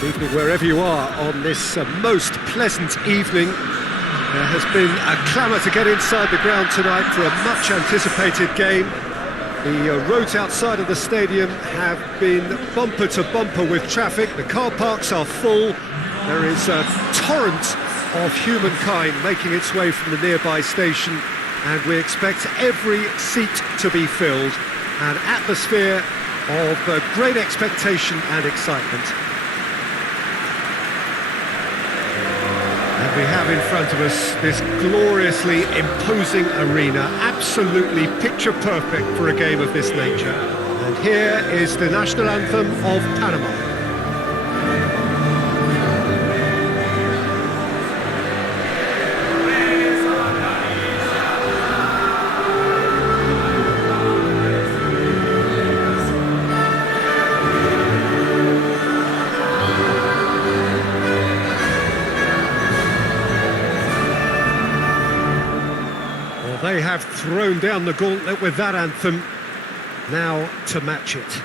Good evening wherever you are on this most pleasant evening. There has been a clamour to get inside the ground tonight for a much anticipated game. The roads outside of the stadium have been bumper to bumper with traffic. The car parks are full. There is a torrent of humankind making its way from the nearby station, and we expect every seat to be filled. An atmosphere of great expectation and excitement. And we have in front of us this gloriously imposing arena, absolutely picture perfect for a game of this nature. And here is the national anthem of Panama. They have thrown down the gauntlet with that anthem, now to match it.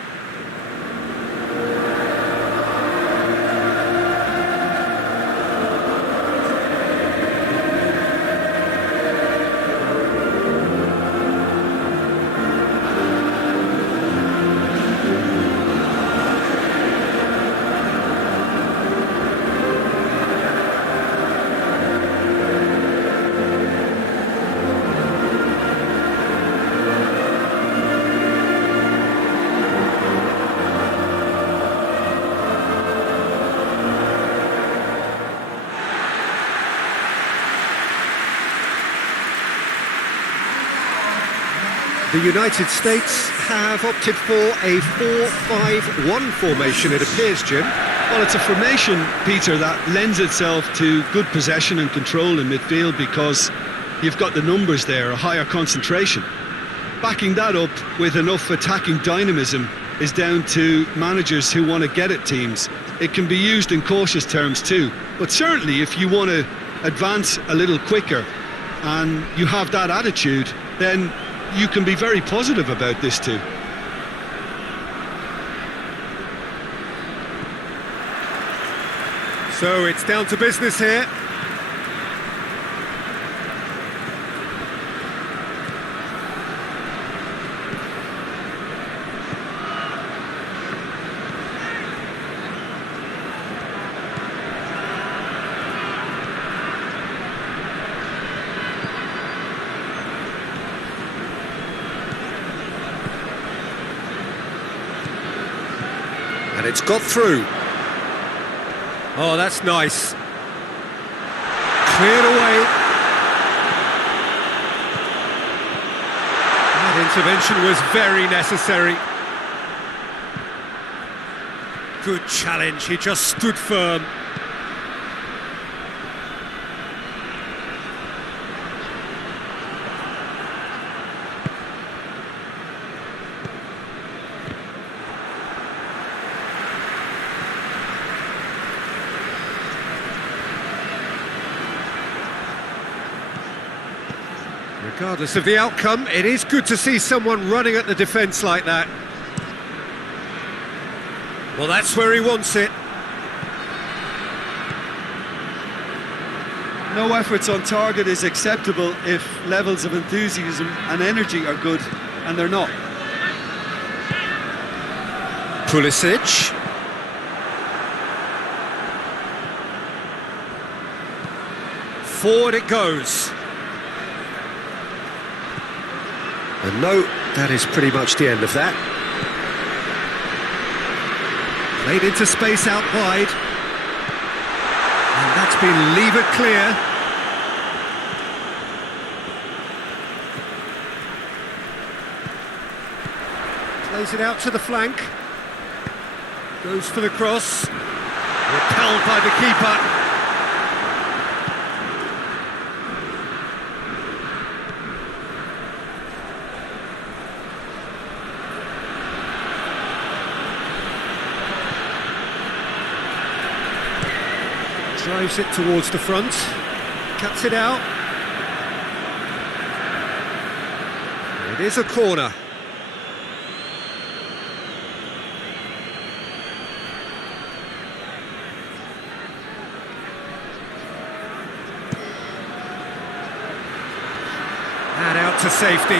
The United States have opted for a 4-5-1 formation, it appears, Jim. Well, it's a formation, Peter, that lends itself to good possession and control in midfield because you've got the numbers there, a higher concentration. Backing that up with enough attacking dynamism is down to managers who want to get at teams. It can be used in cautious terms too, but certainly if you want to advance a little quicker and you have that attitude, then you can be very positive about this too. So it's down to business here. And it's got through. Oh, that's nice. Cleared away. That intervention was very necessary. Good challenge, he just stood firm. Regardless of the outcome, it is good to see someone running at the defence like that. Well, that's where he wants it. No efforts on target is acceptable if levels of enthusiasm and energy are good, and they're not. Pulisic. Forward it goes. And no, that is pretty much the end of that. Played into space out wide. And that's been levered clear. Plays it out to the flank. Goes for the cross. Repelled by the keeper. Drives it towards the front, cuts it out. It is a corner. to safety.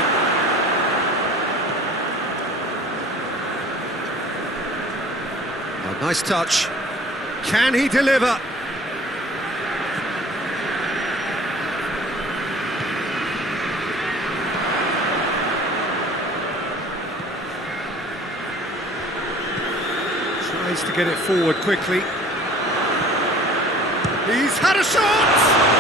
Oh, nice touch. Can he deliver? Tries to get it forward quickly. He's had a shot!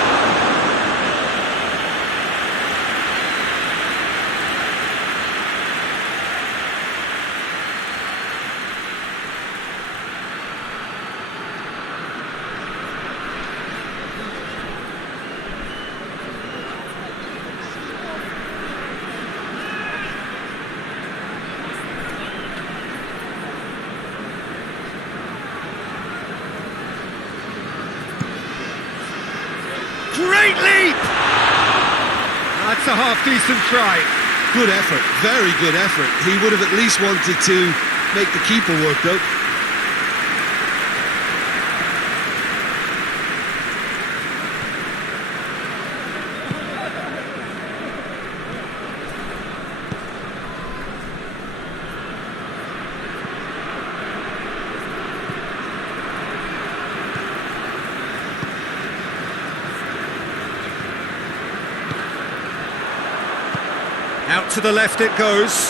Great leap! That's a half-decent try. Good effort, very good effort. He would have at least wanted to make the keeper work, though. Out to the left it goes.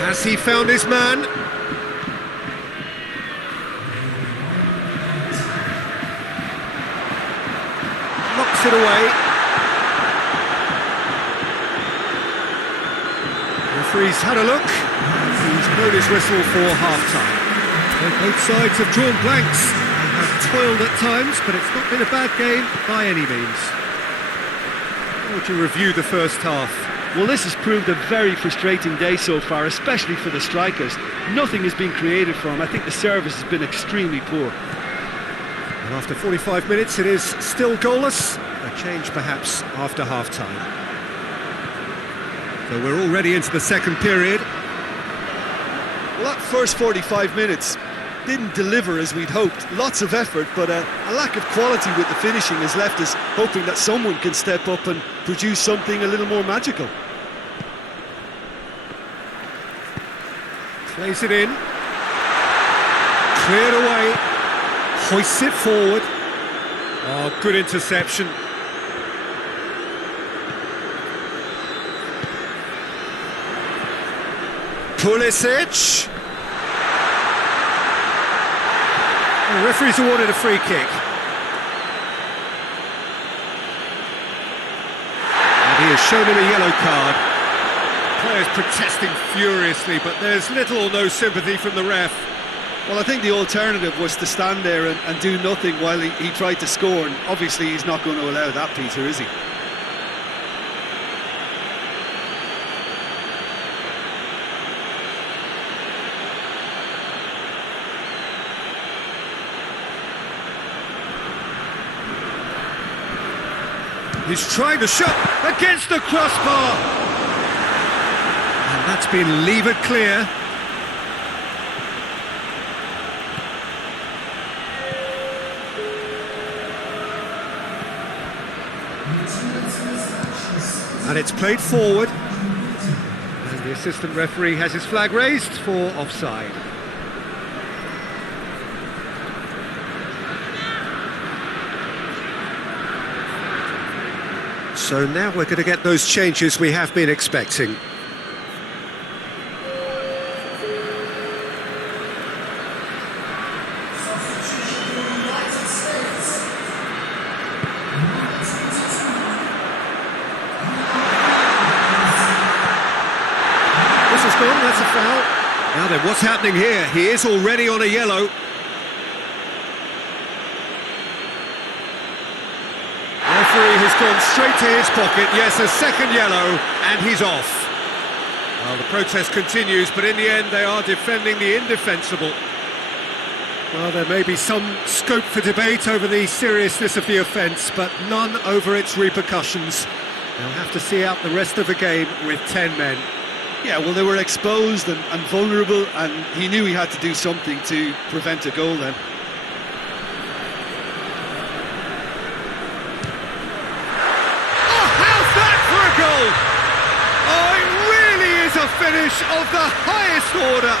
Has he found his man? Knocks it away. Referee's had a look. He's blown his whistle for half-time. Both sides have drawn blanks. They have toiled at times, but it's not been a bad game by any means. How would you review the first half? Well, this has proved a very frustrating day so far, especially for the strikers. Nothing has been created for them. I think the service has been extremely poor. And after 45 minutes, it is still goalless. A change perhaps after half-time. So we're already into the second period. Well, that first 45 minutes didn't deliver as we'd hoped. Lots of effort, but a lack of quality with the finishing has left us hoping that someone can step up and produce something a little more magical. Plays it in. Cleared away. Hoists it forward. Oh, good interception. Pulisic. The referee's awarded a free kick. And he has shown him a yellow card. Players protesting furiously, but there's little or no sympathy from the ref. Well, I think the alternative was to stand there and do nothing while he tried to score, and obviously he's not going to allow that, Peter, is he? He's trying to shot against the crossbar. And that's been levered clear. And it's played forward. And the assistant referee has his flag raised for offside. So now we're going to get those changes we have been expecting. This is gone, that's a foul. Now then, what's happening here? He is already on a yellow. Referee has gone straight to his pocket. Yes, a second yellow, and he's off. Well, the protest continues, but in the end they are defending the indefensible. Well, there may be some scope for debate over the seriousness of the offence, but none over its repercussions. They'll have to see out the rest of the game with 10 men. Yeah, well, they were exposed and vulnerable, and he knew he had to do something to prevent a goal then. Oh, how's that for a goal? Oh, it really is a finish of the highest order.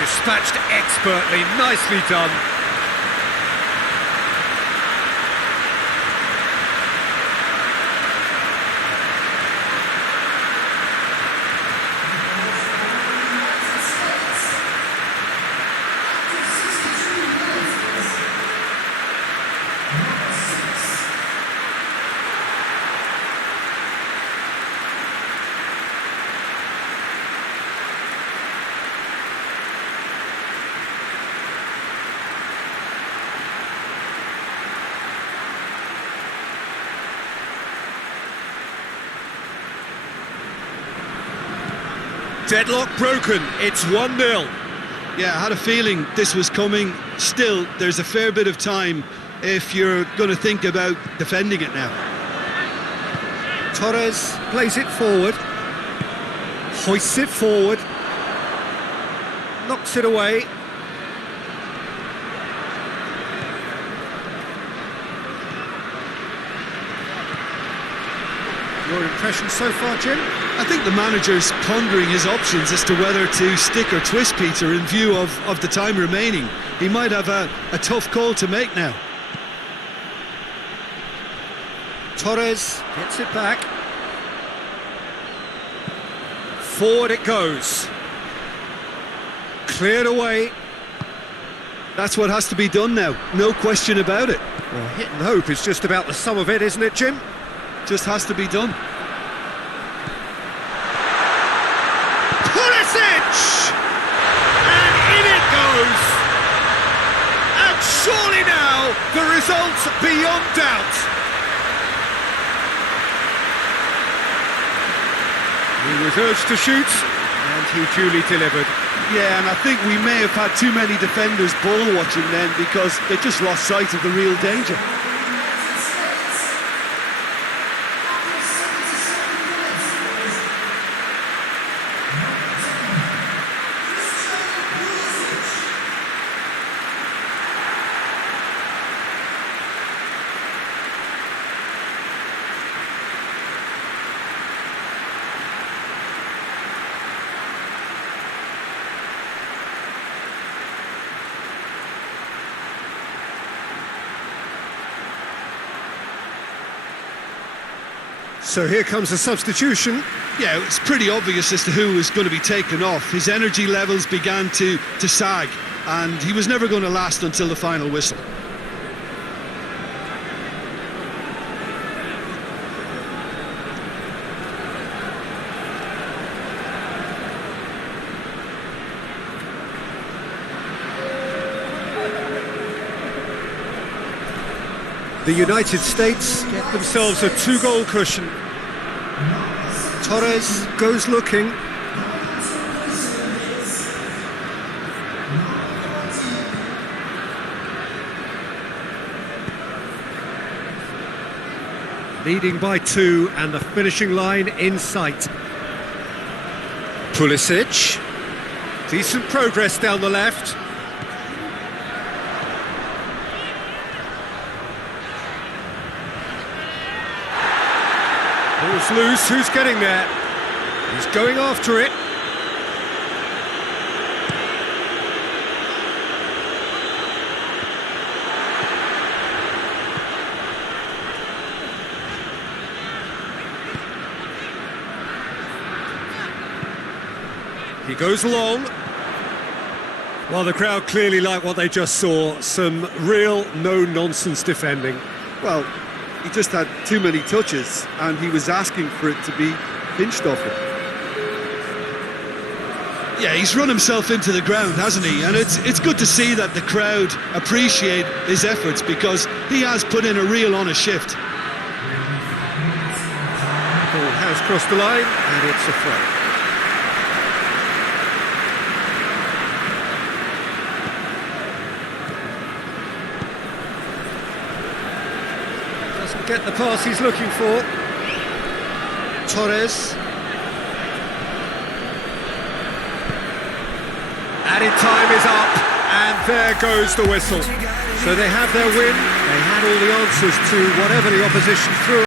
Dispatched expertly, nicely done. Deadlock broken, it's 1-0. Yeah, I had a feeling this was coming. Still, there's a fair bit of time if you're going to think about defending it now. Torres plays it forward, hoists it forward, knocks it away. Your impression so far, Jim? I think the manager's pondering his options as to whether to stick or twist Peter in view of the time remaining. He might have a tough call to make now. Torres gets it back. Forward it goes. Cleared away. That's what has to be done now, no question about it. Well, hit and hope is just about the sum of it, isn't it, Jim? Just has to be done. And in it goes! And surely now, the result's beyond doubt. He was urged to shoot, and he duly delivered. Yeah, and I think we may have had too many defenders ball watching then because they just lost sight of the real danger. So here comes a substitution. Yeah, it's pretty obvious as to who was going to be taken off. His energy levels began to sag, and he was never going to last until the final whistle. The United States get themselves a 2-goal cushion. Torres goes looking. Leading by 2 and the finishing line in sight. Pulisic. Decent progress down the left. Ball's loose, who's getting there? He's going after it. He goes long. Well, the crowd clearly like what they just saw. Some real no-nonsense defending. Well, he just had too many touches and he was asking for it to be pinched off him. Yeah, he's run himself into the ground, hasn't he? And it's good to see that the crowd appreciate his efforts because he has put in a real honest shift. Ball has crossed the line and it's a throw. Get the pass he's looking for. Torres. Added time is up, and there goes the whistle. So they have their win, they had all the answers to whatever the opposition threw.